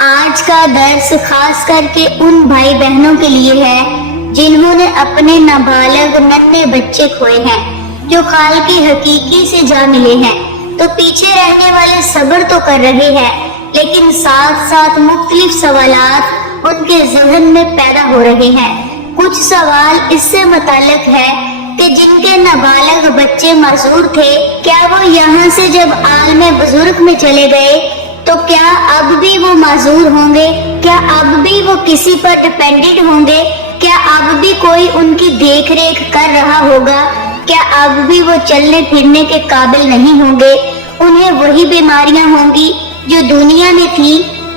آج کا درس خاص کر کے ان بھائی بہنوں کے لیے ہے جنہوں نے اپنے نابالغ ننھے بچے کھوئے ہیں جو خالق حقیقی سے جا ملے ہیں، تو پیچھے رہنے والے صبر تو کر رہے ہیں لیکن ساتھ ساتھ مختلف سوالات ان کے ذہن میں پیدا ہو رہے ہیں۔ کچھ سوال اس سے متعلق ہے کہ جن کے نابالغ بچے معذور تھے، کیا وہ یہاں سے جب عالم بزرگ میں چلے گئے تو کیا اب بھی وہ معذور ہوں گے؟ کیا اب بھی وہ کسی پر ڈپینڈنٹ ہوں گے؟ کیا اب بھی کوئی ان کی دیکھ ریکھ کر رہا ہوگا؟ کیا اب بھی وہ چلنے پھرنے کے قابل نہیں ہوں گے؟ انہیں وہی بیماریاں ہوں گی جو دنیا میں تھی۔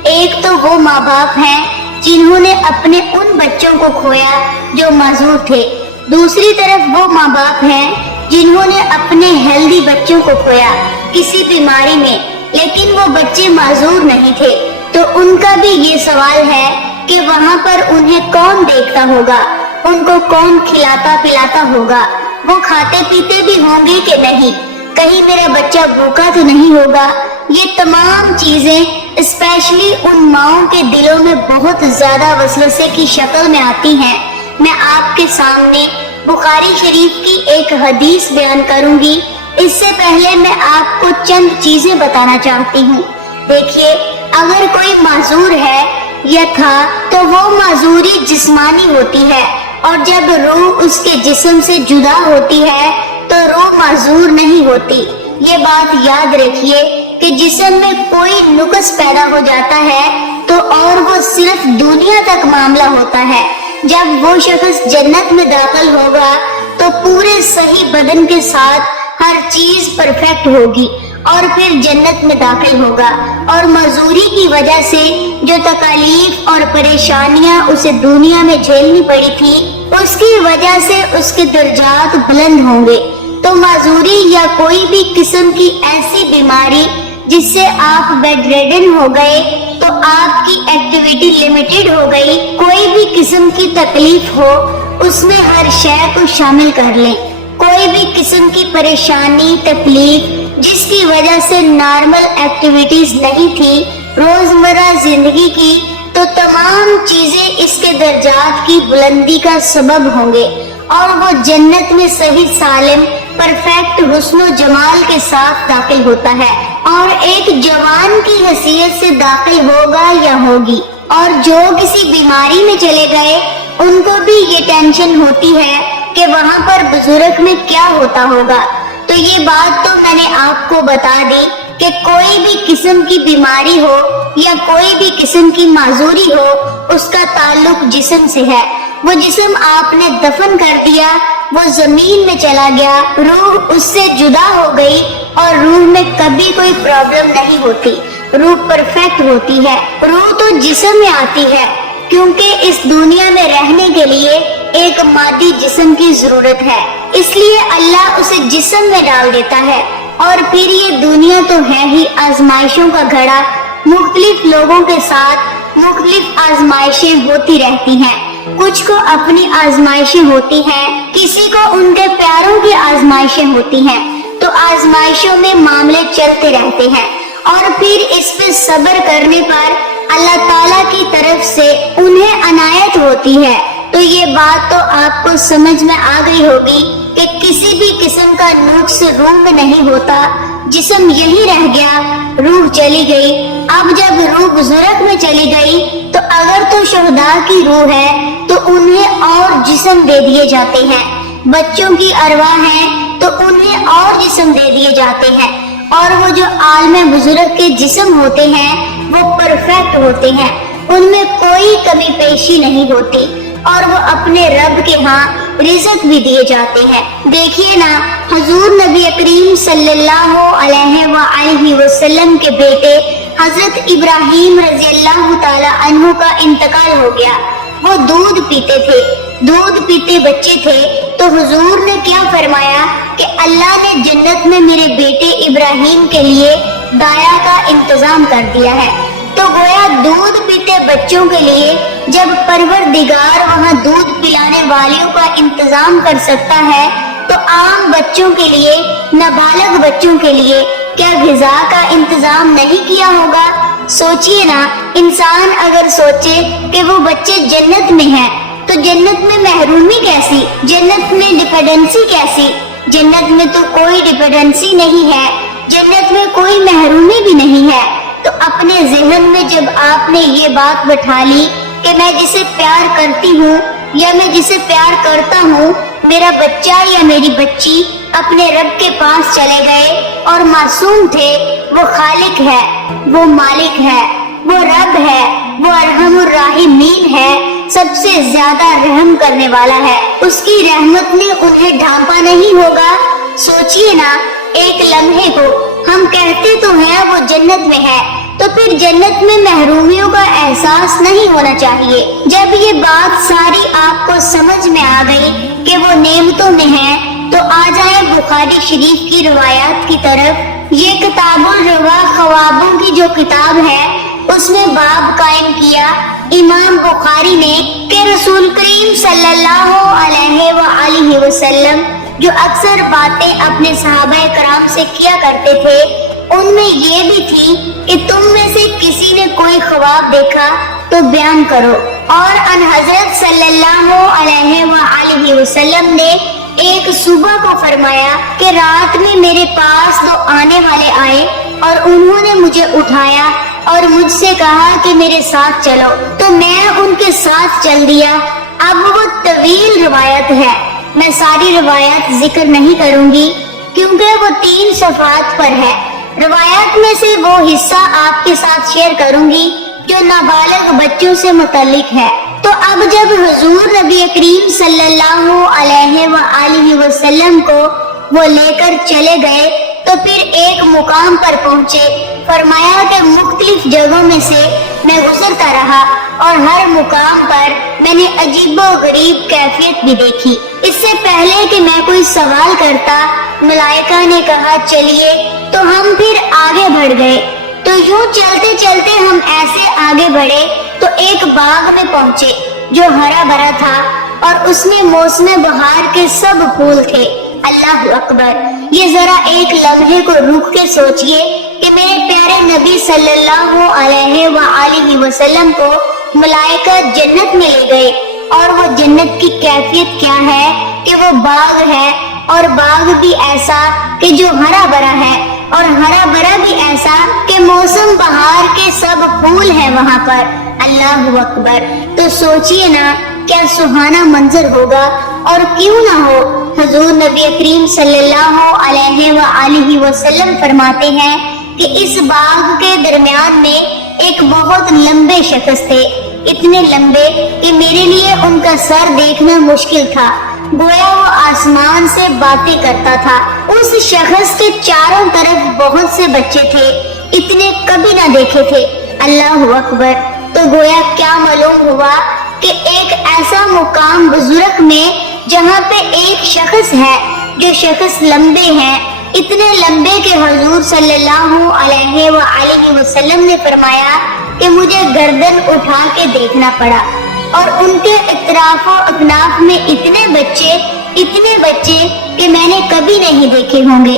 ایک تو وہ ماں باپ ہیں جنہوں نے اپنے ان بچوں کو کھویا جو معذور تھے، دوسری طرف وہ ماں باپ ہیں جنہوں نے اپنے ہیلدی بچوں کو کھویا کسی بیماری میں، لیکن وہ بچے معذور نہیں تھے۔ تو ان کا بھی یہ سوال ہے کہ وہاں پر انہیں کون دیکھتا ہوگا، ان کو کون کھلاتا پلاتا ہوگا، وہ کھاتے پیتے بھی ہوں گے کہ نہیں، کہیں میرا بچہ بھوکا تو نہیں ہوگا۔ یہ تمام چیزیں اسپیشلی ان ماؤں کے دلوں میں بہت زیادہ وسوسے کی شکل میں آتی ہیں۔ میں آپ کے سامنے بخاری شریف کی ایک حدیث بیان کروں گی۔ اس سے پہلے میں آپ کو چند چیزیں بتانا چاہتی ہوں۔ دیکھیے، اگر کوئی معذور ہے یا تھا تو وہ معذوری جسمانی ہوتی ہے، اور جب روح اس کے جسم سے جدا ہوتی ہے تو روح معذور نہیں ہوتی۔ یہ بات یاد رکھیے کہ جسم میں کوئی نقص پیدا ہو جاتا ہے تو اور وہ صرف دنیا تک معاملہ ہوتا ہے۔ جب وہ شخص جنت میں داخل ہوگا تو پورے صحیح بدن کے ساتھ ہر چیز پرفیکٹ ہوگی اور پھر جنت میں داخل ہوگا، اور معذوری کی وجہ سے جو تکالیف اور پریشانیاں اسے دنیا میں جھیلنی پڑی تھی، اس کی وجہ سے اس کے درجات بلند ہوں گے۔ تو معذوری یا کوئی بھی قسم کی ایسی بیماری جس سے آپ بیڈ ریڈن ہو گئے تو آپ کی ایکٹیویٹی لمیٹڈ ہو گئی، کوئی بھی قسم کی تکلیف ہو اس میں ہر شے کو شامل کر لیں۔ کوئی بھی قسم کی پریشانی تکلیف جس کی وجہ سے نارمل ایکٹیویٹیز نہیں تھی روزمرہ زندگی کی، تو تمام چیزیں اس کے درجات کی بلندی کا سبب ہوں گے اور وہ جنت میں صحیح سالم پرفیکٹ حسن و جمال کے ساتھ داخل ہوتا ہے، اور ایک جوان کی حیثیت سے داخل ہوگا یا ہوگی۔ اور جو کسی بیماری میں چلے گئے ان کو بھی یہ ٹینشن ہوتی ہے کہ وہاں پر بزرگ میں کیا ہوتا ہوگا۔ تو یہ بات تو میں نے آپ کو بتا دی کہ کوئی بھی قسم کی بیماری ہو یا کوئی بھی قسم کی معذوری ہو، اس کا تعلق جسم سے ہے۔ وہ جسم آپ نے دفن کر دیا، وہ زمین میں چلا گیا، روح اس سے جدا ہو گئی، اور روح میں کبھی کوئی پرابلم نہیں ہوتی، روح پرفیکٹ ہوتی ہے۔ روح تو جسم میں آتی ہے کیونکہ اس دنیا میں رہنے کے لیے ایک مادی جسم کی ضرورت ہے، اس لیے اللہ اسے جسم میں ڈال دیتا ہے۔ اور پھر یہ دنیا تو ہے ہی آزمائشوں کا گھڑا، مختلف لوگوں کے ساتھ مختلف آزمائشیں ہوتی رہتی ہیں۔ کچھ کو اپنی آزمائشیں ہوتی ہیں، کسی کو ان کے پیاروں کی آزمائشیں ہوتی ہیں، تو آزمائشوں میں معاملے چلتے رہتے ہیں، اور پھر اس پہ صبر کرنے پر اللہ تعالیٰ کی طرف سے انہیں عنایت ہوتی ہے۔ تو یہ بات تو آپ کو سمجھ میں آ گئی ہوگی کہ کسی بھی قسم کا نقص روح میں نہیں ہوتا، جسم یہی رہ گیا، روح چلی گئی۔ اب جب روح بزرگ میں چلی گئی تو اگر تو شہداء کی روح ہے تو انہیں اور جسم دے دیے جاتے ہیں، بچوں کی ارواح ہیں تو انہیں اور جسم دے دیے جاتے ہیں، اور وہ جو عالم بزرگ کے جسم ہوتے ہیں وہ پرفیکٹ ہوتے ہیں، ان میں کوئی کمی پیشی نہیں ہوتی، اور وہ اپنے رب کے ہاں رزق بھی دیے جاتے ہیں۔ دیکھیے نا، حضور نبی کریم صلی اللہ علیہ وآلہ وسلم کے بیٹے حضرت ابراہیم رضی اللہ تعالی عنہ کا انتقال ہو گیا۔ وہ دودھ پیتے تھے، دودھ پیتے بچے تھے، تو حضور نے کیا فرمایا کہ اللہ نے جنت میں میرے بیٹے ابراہیم کے لیے دایا کا انتظام کر دیا ہے۔ تو گویا دودھ پیتے بچوں کے لیے جب پروردگار وہاں دودھ پلانے والیوں کا انتظام کر سکتا ہے تو عام بچوں کے لیے، نابالغ بچوں کے لیے کیا غذا کا انتظام نہیں کیا ہوگا؟ سوچئے نا، انسان اگر سوچے کہ وہ بچے جنت میں ہیں تو جنت میں محرومی کیسی، جنت میں ڈیپینڈنسی کیسی؟ جنت میں تو کوئی ڈیپینڈنسی نہیں ہے، جنت میں کوئی محرومی بھی نہیں ہے۔ تو اپنے ذہن میں جب آپ نے یہ بات بٹھا لی کہ میں جسے پیار کرتی ہوں یا میں جسے پیار کرتا ہوں، میرا بچہ یا میری بچی اپنے رب کے پاس چلے گئے اور معصوم تھے، وہ خالق ہے، وہ مالک ہے، وہ رب ہے، وہ ارحم الراحمین ہے، سب سے زیادہ رحم کرنے والا ہے، اس کی رحمت نے انہیں ڈھانپا نہیں ہوگا۔ سوچئے نا، ایک لمحے کو ہم کہتے تو ہیں وہ جنت میں ہے، تو پھر جنت میں محرومیوں کا احساس نہیں ہونا چاہیے۔ جب یہ بات ساری آپ کو سمجھ میں آ گئی کہ وہ نعمتوں میں ہے، تو آ جائیں بخاری شریف کی روایات کی طرف۔ یہ کتاب الروا خوابوں کی جو کتاب ہے، اس میں باب قائم کیا امام بخاری نے کہ رسول کریم صلی اللہ علیہ وآلہ وسلم جو اکثر باتیں اپنے صحابہ کرام سے کیا کرتے تھے، ان میں یہ بھی تھی کہ تم میں سے کسی نے کوئی خواب دیکھا تو بیان کرو۔ اور ان حضرت صلی اللہ علیہ وآلہ وسلم نے ایک صبح کو فرمایا کہ رات میں میرے پاس دو آنے والے آئے اور انہوں نے مجھے اٹھایا اور مجھ سے کہا کہ میرے ساتھ چلو، تو میں ان کے ساتھ چل دیا۔ اب وہ طویل روایت ہے، میں ساری روایت ذکر نہیں کروں گی کیونکہ وہ 3 صفحات پر ہے۔ روایات میں سے وہ حصہ آپ کے ساتھ شیئر کروں گی جو نابالغ بچوں سے متعلق ہے۔ تو اب جب حضور نبی کریم صلی اللہ علیہ وآلہ وسلم کو وہ لے کر چلے گئے تو پھر ایک مقام پر پہنچے۔ فرمایا کہ مختلف جگہوں میں سے میں گزرتا رہا اور ہر مقام پر میں نے عجیب و غریب کیفیت بھی دیکھی۔ اس سے پہلے کہ میں کوئی سوال کرتا، ملائکہ نے کہا چلیے، تو ہم پھر آگے بڑھ گئے۔ تو یوں چلتے چلتے ہم ایسے آگے بڑھے تو ایک باغ میں پہنچے جو ہرا بھرا تھا اور اس میں موسم بہار کے سب پھول تھے۔ اللہ اکبر! یہ ذرا ایک لمحے کو رک کے سوچئے کہ میرے پیارے نبی صلی اللہ علیہ وآلہ وسلم کو ملائکہ جنت میں لے گئے، اور وہ جنت کی کیفیت کیا ہے کہ وہ باغ ہے، اور باغ بھی ایسا کہ جو ہرا بھرا ہے، اور ہرا بھرا بھی ایسا کہ موسم بہار کے سب پھول ہیں وہاں پر۔ اللہ اکبر! تو سوچئے نا کیا سہانا منظر ہوگا، اور کیوں نہ ہو۔ حضور نبی کریم صلی اللہ علیہ وآلہ وسلم فرماتے ہیں کہ اس باغ کے درمیان میں ایک بہت لمبے شخص تھے، اتنے لمبے کہ میرے لیے ان کا سر دیکھنا مشکل تھا، گویا وہ آسمان سے باتیں کرتا تھا۔ اس شخص کے چاروں طرف بہت سے بچے تھے، اتنے کبھی نہ دیکھے تھے۔ اللہ اکبر! تو گویا کیا معلوم ہوا کہ ایک ایسا مقام بزرگ میں جہاں پہ ایک شخص ہے، جو شخص لمبے ہیں، اتنے لمبے کہ حضور صلی اللہ علیہ وآلہ وسلم نے فرمایا کہ مجھے گردن اٹھا کے دیکھنا پڑا، اور ان کے اطراف و اکناف میں اتنے بچے کہ میں نے کبھی نہیں دیکھے ہوں گے،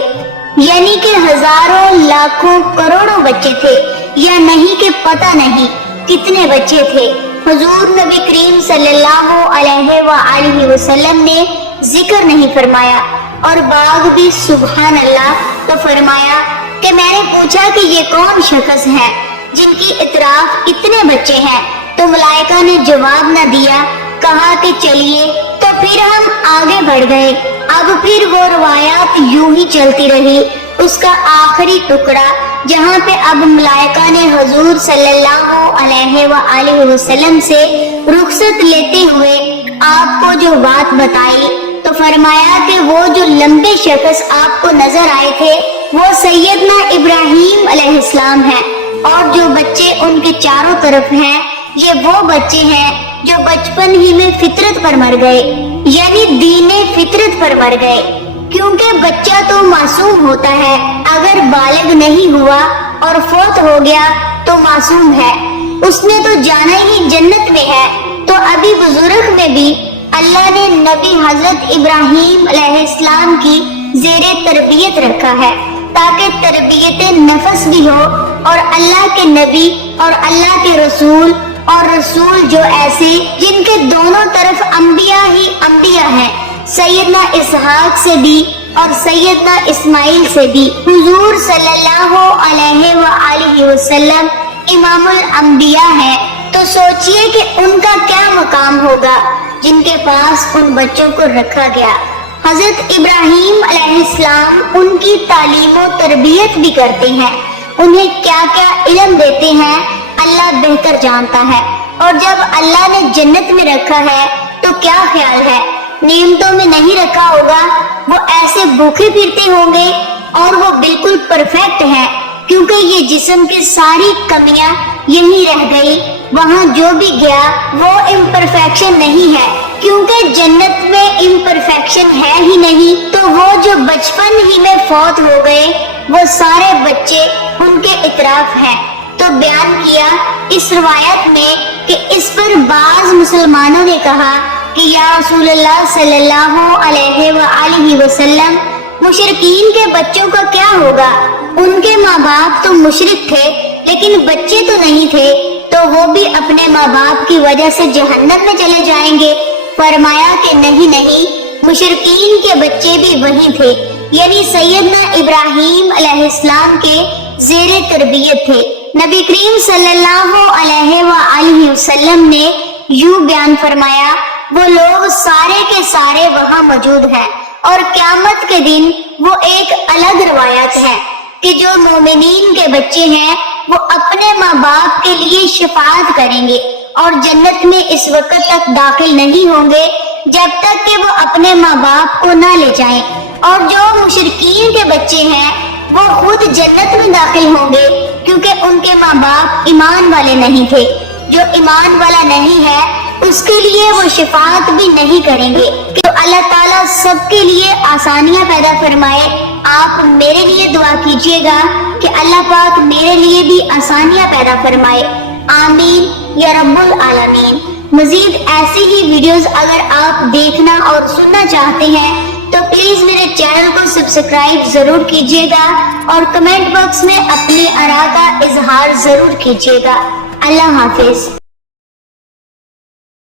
یعنی کہ ہزاروں لاکھوں کروڑوں بچے تھے، یا نہیں کہ پتہ نہیں کتنے بچے تھے۔ حضور نبی کریم صلی اللہ علیہ وآلہ وسلم نے ذکر نہیں فرمایا، اور باغ بھی سبحان اللہ۔ تو فرمایا کہ میں نے پوچھا کہ یہ کون شخص ہے جن کی اطراف اتنے بچے ہیں؟ تو ملائکہ نے جواب نہ دیا، کہا کہ چلیے، تو پھر ہم آگے بڑھ گئے۔ اب پھر وہ روایات یوں ہی چلتی رہی، اس کا آخری ٹکڑا جہاں پہ اب ملائکہ نے حضور صلی اللہ علیہ وآلہ وسلم سے رخصت لیتے ہوئے آپ کو جو بات بتائی، تو فرمایا کہ وہ جو لمبے شخص آپ کو نظر آئے تھے وہ سیدنا ابراہیم علیہ السلام ہیں، اور جو بچے ان کے چاروں طرف ہیں یہ وہ بچے ہیں جو بچپن ہی میں فطرت پر مر گئے، یعنی دین فطرت پر مر گئے، کیونکہ بچہ تو معصوم ہوتا ہے، اگر بالغ نہیں ہوا اور فوت ہو گیا تو معصوم ہے، اس نے تو جانا ہی جنت میں ہے۔ تو ابھی بزرگ میں بھی اللہ نے نبی حضرت ابراہیم علیہ السلام کی زیر تربیت رکھا ہے، تاکہ تربیت نفس بھی ہو اور اللہ کے نبی اور اللہ کے رسول اور رسول جو ایسے جن کے دونوں طرف انبیاء ہی انبیاء ہیں، سیدنا اسحاق سے بھی اور سیدنا اسماعیل سے بھی۔ حضور صلی اللہ علیہ وآلہ وسلم امام الانبیاء ہیں، تو سوچئے کہ ان کا کیا مقام ہوگا جن کے پاس ان بچوں کو رکھا گیا۔ حضرت ابراہیم علیہ السلام ان کی تعلیم و تربیت بھی کرتے ہیں، انہیں کیا کیا علم دیتے ہیں اللہ بہتر جانتا ہے۔ اور جب اللہ نے جنت میں رکھا ہے تو کیا خیال ہے نعمتوں میں نہیں رکھا ہوگا؟ وہ ایسے بھوکے پھرتے ہوں گے اور وہ بالکل پرفیکٹ ہے، کیونکہ یہ جسم کی ساری کمیاں یہی رہ گئی، وہاں جو بھی گیا وہ امپرفیکشن نہیں ہے، کیونکہ جنت میں امپرفیکشن ہے ہی نہیں۔ تو وہ جو بچپن ہی میں فوت ہو گئے وہ سارے بچے ان کے اطراف ہیں۔ تو بیان کیا اس روایت میں کہ اس پر بعض مسلمانوں نے کہا کہ یا رسول اللہ صلی اللہ علیہ وآلہ وسلم، مشرکین کے بچوں کا کیا ہوگا؟ ان کے ماں باپ تو مشرک تھے لیکن بچے تو نہیں تھے، تو وہ بھی اپنے ماں باپ کی وجہ سے جہنم میں چلے جائیں گے؟ فرمایا کہ نہیں، مشرکین کے بچے بھی وہی تھے، یعنی سیدنا ابراہیم علیہ السلام کے زیر تربیت تھے۔ نبی کریم صلی اللہ علیہ وآلہ وسلم نے یوں بیان فرمایا، وہ لوگ سارے کے سارے وہاں موجود ہیں، اور قیامت کے دن وہ ایک الگ روایت ہے کہ جو مومنین کے بچے ہیں وہ اپنے ماں باپ کے لیے شفاعت کریں گے اور جنت میں اس وقت تک داخل نہیں ہوں گے جب تک کہ وہ اپنے ماں باپ کو نہ لے جائیں، اور جو مشرکین کے بچے ہیں وہ خود جنت میں داخل ہوں گے کیونکہ ان کے ماں باپ ایمان والے نہیں تھے۔ جو ایمان والا نہیں ہے اس کے لیے وہ شفاعت بھی نہیں کریں گے۔ تو اللہ تعالیٰ سب کے لیے آسانیاں پیدا فرمائے۔ آپ میرے لیے دعا کیجیے گا کہ اللہ پاک میرے لیے بھی آسانیاں پیدا فرمائے، آمین یا رب العالمین۔ مزید ایسی ہی ویڈیوز اگر آپ دیکھنا اور سننا چاہتے ہیں تو پلیز میرے چینل کو سبسکرائب ضرور کیجیے گا اور کمنٹ باکس میں اپنی آراء کا اظہار ضرور کیجیے گا۔ اللہ حافظ۔